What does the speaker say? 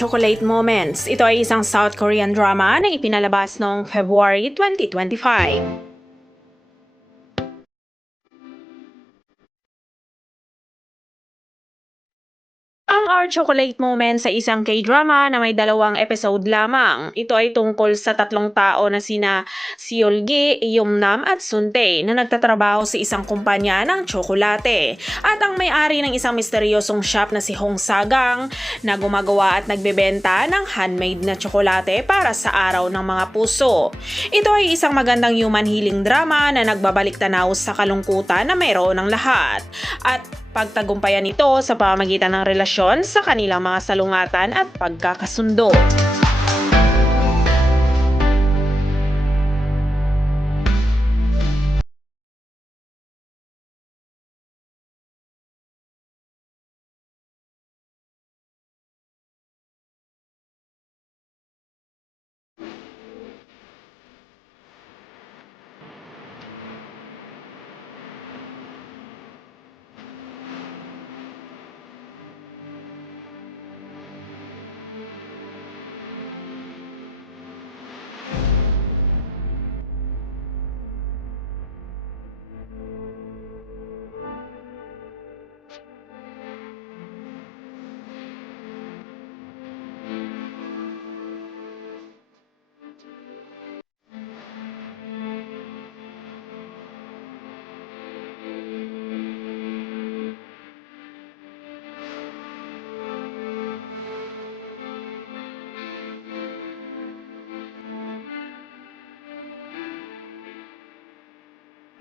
Chocolate Moments. Ito ay isang South Korean drama na ipinalabas noong February 2025. Ang Our Chocolate Moments sa isang K-drama na may 2 episode lamang. Ito ay tungkol sa 3 tao na sina Seolgi, Yeomnam at Suntae na nagtatrabaho sa isang kumpanya ng tsokolate. At ang may-ari ng isang misteryosong shop na si Hong Sagang na gumagawa at nagbebenta ng handmade na tsokolate para sa araw ng mga puso. Ito ay isang magandang human healing drama na nagbabalik tanaw sa kalungkutan na mayroon ng lahat. At pagtagumpayan ito sa pamamagitan ng relasyon sa kanilang mga salungatan at pagkakasundo.